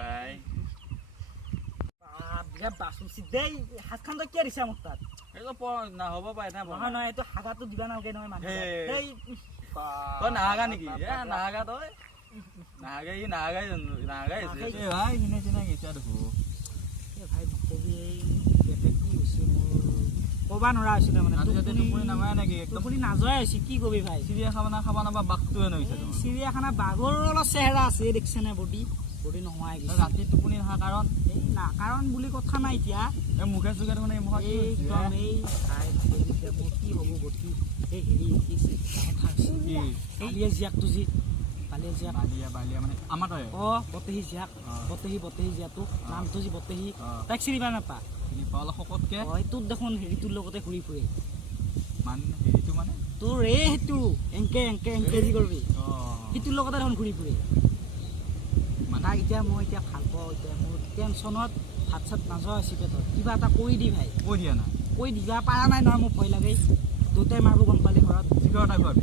ভাই বিৰাট বাচুচি দেই হাতখন তই কিয় দিছা মোক তাত এইটো না হ'ব পাৰে না নহয় নহয় এইটো হাগাটো দিবা নালাগে নহয় মানুহ দেই তই নাহাগা নেকি নাহাগা তই নাহাগে ই নাহাগাই ভাই সিনে চিনে গেছা দেখো ভাই নকবি এই কি হৈছে মোৰ ক'বা নোৱাৰা হৈছিল মানে টোপনি নামাৰে নেকি টোপনি নাযোৱাই হৈছে কি কবি ভাই চিৰিয়াখানা খাবা নাবা বাঘটোৱে নহৈছে চিৰিয়াখানা বাঘৰ অলপ চেহেৰা আছে দেখিছেনে বডি নোহোৱাই গৈছে ৰাতি টোপনি নহা কাৰণ এই না কাৰণ বুলি কথা নাই এতিয়া এই মুখে চুখে দেখোন এই মুখত একদম এই মোৰ কি হ'ব গতি এই হেৰি কি কথা হৈছে বালিয়া জীয়াকটো যি বালিয়া জীয়াক বালিয়া মানে আমাৰ তই বতেহী জীয়াক বতেহী জীয়াটো নামটো যি বতেহী তাইক চিনিবা নাপা অলপ শকতকে তোৰ দেখোন হেৰিটোৰ লগতে ঘূৰি ফুৰে মানে হেৰিটো মানে তোৰ এই সেইটো এংকে যি কৰিবি সিটোৰ লগতে দেখোন ঘূৰি ফুৰে তাক এতিয়া মই ভাল পাওঁ এতিয়া মোৰ টেনশ্যনত ভাত চাত নাযোৱা হৈছে পেটত কিবা এটা কৰি দি ভাই কৈ দিয়া নাই কৈ দিবা পাৰা নাই নহয় মোৰ ভয় লাগে দুটাই মাৰিব গম পালে ঘৰত শিখৰ এটা খোৱাবি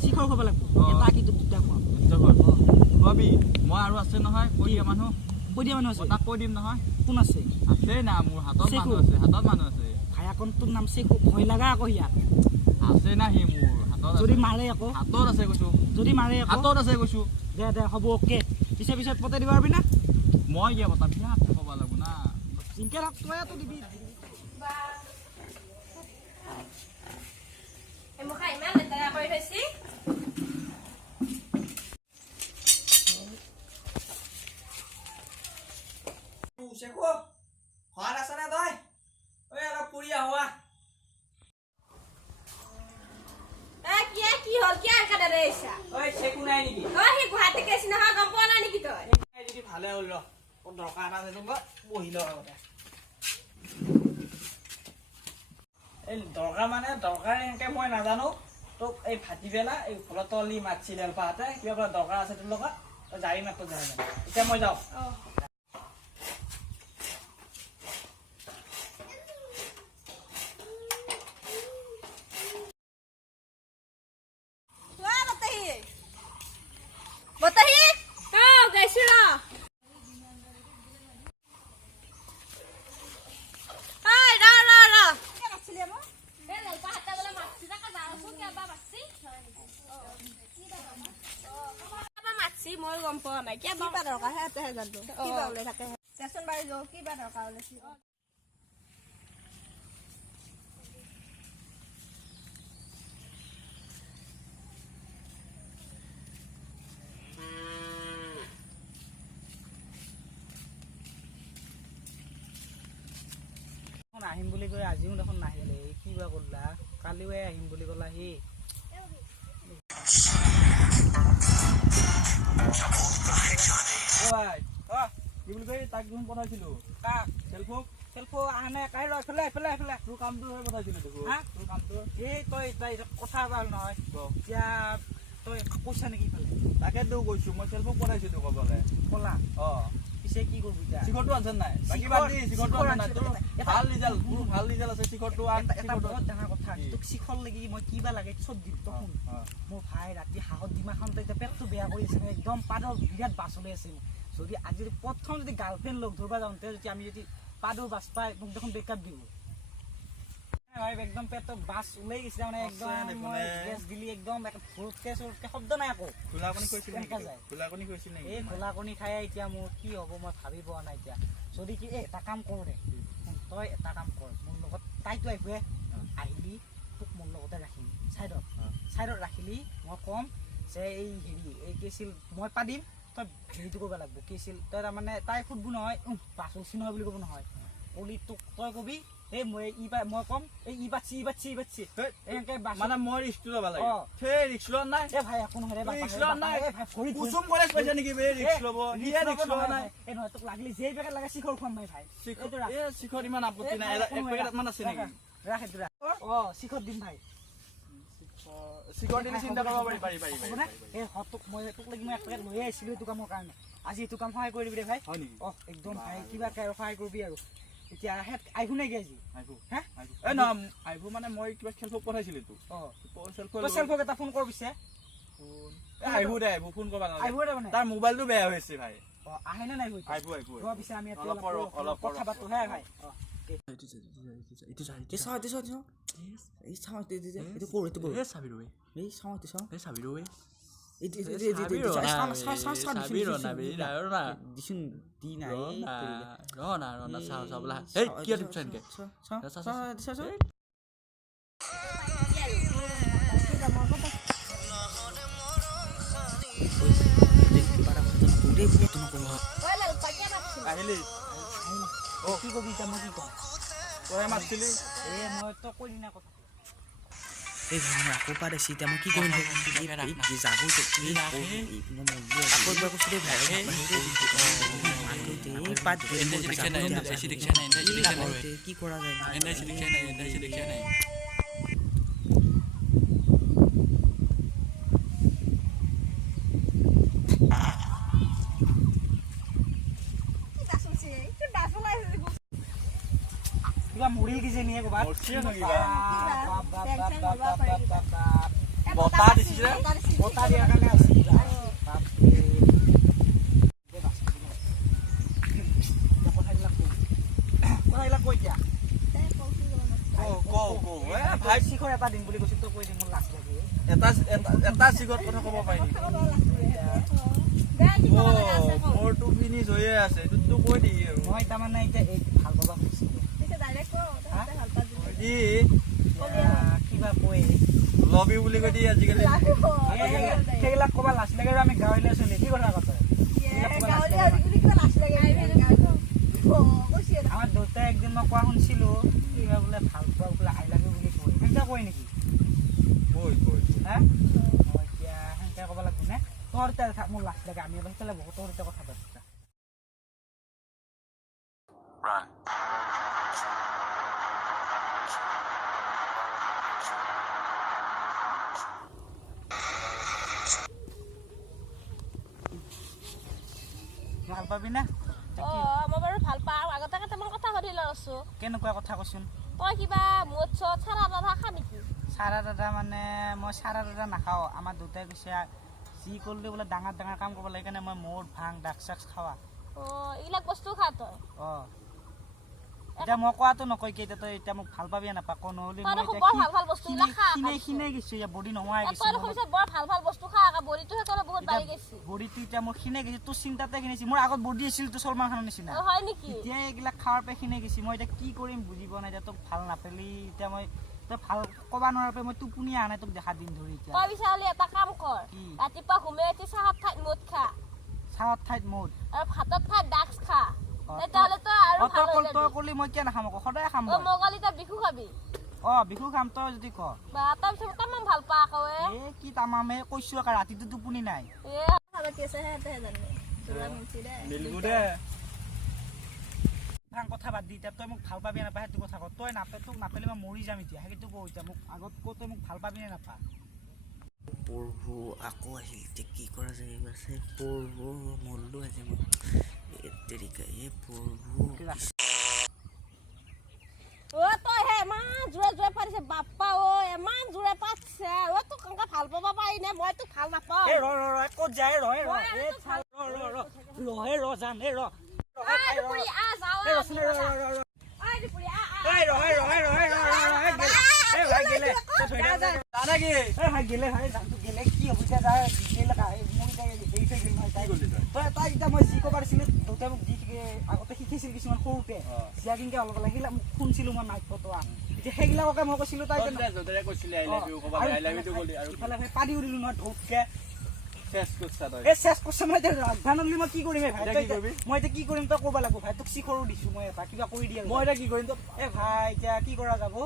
শিখৰ খাব লাগিব এটা কিন্তু দুটা খোৱাবি মই আৰু আছে নহয় কৈ দিয়া মানুহ আছে তাক কৈ দিম নহয় কোন আছে না মোৰ হাতত মানুহ আছে ভায়াকনটোৰ নাম চেকু ভয় লগা আকৌ ইয়াত আছে না সি মোৰ হাতত যদি মাৰে আকৌ হাতত আছে কৈছো যদি মাৰে হাতত আছে কৈছো দে হ'ব অ'কে পিছত পতাই দিব পাৰিবি না মই কিয় পতাম বিয়াত ক'ব লাগিব না ইনকে তইতো দিবি চেকু ঘৰত আছ নে তই ঐ অলপ ফুৰি আহোঁ কি হল কি আর কাটা রেছা ঐ চেকু নাই নেকি ওই হি গুহাতে কেছি না গম পোৱা নাই নেকি তই নাই যদি ভালে হ'ল ৰ দৰকাৰ এটা আছে মই বহি ল আগতে এই দৰকাৰ এনেকে মই নাজানো তোক এই ভাটিবেলা এই ঘৰতলি মাতিছিলে পাহাতে কিবা দৰকাৰ আছে তোৰ লগত তই যাবি মাত্ৰ যাই এতিয়া মই যাওঁ বতাহি গাইছো ৰ আই ৰ কে মাছলি আমো এ ললপা হাতা বলে মাছছি কা যাওছো কে বা মাছছি মাছছি মই গম পোৱা নাই কি বা দৰকাৰ হেতে জানো কি বা ওলাই থাকে ষ্টেচন বাৰি যাও কি বা দৰকাৰ ওলাইছি আহিম বুলি কৈ আজিও দেখোন নাহিলে কিবা কৰিলা কালিও আহিম বুলি ক'লা সি কি বুলি কয় তাক দেখোন পঠাইছিলো কাক চেল্ফো আহা নাই কাই ৰ এইফালে তোৰ কামটো হৈ পঠাইছিলো দেখোন তোৰ কামটো এই তই কথা ভাল নহয় এতিয়া তই কৈছা নেকি ইফালে তাকেতো কৈছো মই চেল্ফোক পঠাইছিলো ক'বলে ক'লা পিছে কি কৰিবি এতিয়া শিখৰটো আনছে নাই বাকী বাদ দি শিখৰটো আনছে নাই তোৰ ভাল ৰিজাল্ট আছে শিখৰটো এটা বহুত ডাঙৰ কথা তোক শিখৰ লাগি মই কিবা লাগে চব দিম তখন মোৰ ভাই ৰাতি হাঁহৰ ডিমাখন এতিয়া পেটটো বেয়া কৰি আছে একদম পাদৰ বিৰাট বাছ ওলাই আছে যদি আজি প্ৰথম যদি গাৰ্লফ্ৰেণ্ড লগ ধৰিব যাওঁতে যদি আমি যদি পাদৰ বাছ পাই মোক দেখোন ব্ৰেকআপ দিব ভাই একদম পেটত বাছ ওলাই গৈছে মানে একদম গেছ দিলি একদম ভোৰতকে শব্দ নাই আকৌ এই খোলাকণি খাই এতিয়া মোৰ কি হ'ব মই ভাবি পোৱা নাই এতিয়া যদি কি এটা কাম কৰো দে তই এটা কাম কৰ মোৰ লগত তাইতো আহিবয়ে আহিলি তোক মোৰ লগতে ৰাখিম চাইডত ৰাখিলি মই ক'ম যে এই হেৰি এই কি আছিল মই পাদিম তই হেৰিটো কৰিব লাগিব কি আছিল তই তাৰমানে তাই সুধবো নহয় বাছ উঠছি নহয় বুলি ক'ব নহয় কলি তোক তই কবি এই মই কম এই ই বাচ্ছি এনেকে মানে মই ৰিস্ক ল'ব লাগে সেই ৰিস্ক লোৱা নাই এ ভাই একো নহয় ৰিস্ক লোৱা নাই ভৰি কুসুম কলেজ পাইছে নেকি বে ৰিস্ক ল'ব নিয়ে ৰিস্ক লোৱা নাই এ নহয় তোক লাগলি যেই পেকেট লাগে শিখৰ খুৱাম নাই ভাই এ শিখৰ ইমান আপত্তি নাই এক পেকেট মান আছে নেকি ৰাখ এইটো ৰাখ শিখৰ দিম ভাই শিখৰ দিলে চিন্তা কৰিব পাৰি এই তোক লাগি মই এক পেকেট লৈ আহিছিলো এইটো কামৰ কাৰণে আজি এইটো কাম সহায় কৰি দিবি দে ভাই হয় নেকি একদম ভাই কিবা সহায় কৰিবি আৰু এতিয়া আহিব নেকি আজি আহিব মানে মই কিবা খেলফক পঠাইছিলো চেল্ফক এটা ফোন কৰ পিছে আহিব দে ফোন কৰবা তাৰ মোবাইলটো বেয়া হৈছে ভাই আহেনে নাই গৈ আহিব আহিব ৰ পিছে আমি ইয়াতে অলপ অলপ কথা পাতো হে ভাই আহিলি কি কবি এতিয়া মই কি কম তই মাতিলি মই তো কৈ দিনা কথা এই ভাই আকৌ পারে সিটা আমি কি করি এই যাব তো এই আকৌ একবার কইছি রে ভাই এই পাঁচ কি করা যায় কিবা মুড়ি কিছে নিয়ে কবাত মরছিয়ে নাকি বা বতা বতা দিছিস রে বতা দিয়া কাৰণে আছে কথাবিলাক কৈ দিয়া কো এ ভাই শিখৰ এটা দিম বুলি কৈছিল তো কৈ দিম মোৰ লাগ লাগে এটা সিগত কথা কব পাৰি মোৰটো ফিনিশ হৈয়ে আছে এইটো কৈ দি আৰু মই তাৰমানে এতিয়া এই ভাল পাবা খুজিছিলোঁ কি কিবা কৈ লবি বুলি কৈ দি আজিকালি সেইবিলাক ক'বা লাজ লাগে আৰু আমি গাঁৱলীয়া চলি কি কথা কথা আমাৰ দেউতাই একদিন মই কোৱা শুনিছিলোঁ কিবা বোলে ভাল পোৱা বোলে আই লাগে বুলি কয় সেনেকৈ কয় নেকি হা মই এতিয়া সেনেকৈ ক'ব লাগিব নে তোৰ এতিয়া মোৰ লাজ লাগে আমি এবাৰ সেইফালে বহুত তোৰ কথা পাতিছা ভাল পাবি না মই বাৰু ভাল পাওঁ আগতে কেইটামান কথা সুধি লৈছো কেনেকুৱা কথা কচোন তই কিবা মুঠ চত চাৰা দাদা খা নেকি চাৰা দাদা মানে মই চাৰা দাদা নাখাওঁ আমাৰ দেউতাই কৈছে যি কৰিলে বোলে ডাঙৰ ডাঙৰ কাম কৰিব লাগে সেইকাৰণে মই মদ ভাং ড্ৰাগছ চাগছ খাৱা এইবিলাক বস্তু খা তই এতিয়া মই কোৱাটো নকয় কি এতিয়া তই এতিয়া মোক ভাল পাবি নাপাক নহ'লে খিনাই গৈছো এতিয়া বডি নোহোৱাই বডিটো এতিয়া মোৰ খিনাই গৈছে তোৰ চিন্তাতে খিনাইছে মোৰ আগত বডি আছিল তোৰ চলমান খানৰ নিচিনা এতিয়া এইবিলাক খাৱাৰ পৰা খিনাই গৈছে মই এতিয়া কি কৰিম বুজি পোৱা নাই এতিয়া তোক ভাল নাপালি এতিয়া মই তই ভাল ক'ব নোৱাৰা মই টোপনি অহা নাই তোক দেখা দিন ধৰি এতিয়া এটা কাম কৰ ৰাতিপুৱা ঘুমে উঠি চাহত ঠাইত মদ খা চাহত ঠাইত মদ আৰু ভাতত ঠাইত ড্ৰাগছ খা তেতিয়াহ'লে তই আৰু তই ক'লি মই কিয় নাখাম আকৌ সদায় খাম মগালি তই বিহু খাবি বিহু খাম তই যদি ক তাৰপিছত তামাম ভাল পা আকৌ কি তামামে কৈছো আকৌ ৰাতিটো টোপনি নাই কথা বাদ দি এতিয়া তই মোক ভাল পাবি নাপা সেইটো কথা ক তই তোক নাপালে মই মৰি যাম এতিয়া সেইটো কওঁ এতিয়া মোক আগত ক তই মোক ভাল পাবি নে নাপা পঢ়বো আকৌ আহিল এতিয়া কি কৰা যায় আছে পঢ়বো মৰলো আজি মই দেৰিকা পঢ়বো তই হে ইমান জোৰে জোৰে পাৰিছে বাপ্পা ইমান জোৰে পাতিছে তোক কেনেকৈ ভাল পাব পাৰি নে মই তোক ভাল নাপাওঁ ক'ত যায় মই যি ক'ব পাৰিছিলো দেউতাই মোক দি আগতে শিকিছিল কিছুমান সৰুতে চিয়া কিনকে অলপ অলপ সেইবিলাক মোক শুনিছিলো মই মাইক ফটোৱা এতিয়া সেইবিলাককে মই কৈছিলো তাই পানী উৰিলো নহয় ধৌতকে চেছ কৰিছে মই ৰাজধানী মই কি কৰিম মই এতিয়া কি কৰিম তই ক'ব লাগিব ভাই তোক চিখৰো দিছো মই এটা কিবা কৰি দিয়ে মই এতিয়া কি কৰিম ভাই এতিয়া কি কৰা যাব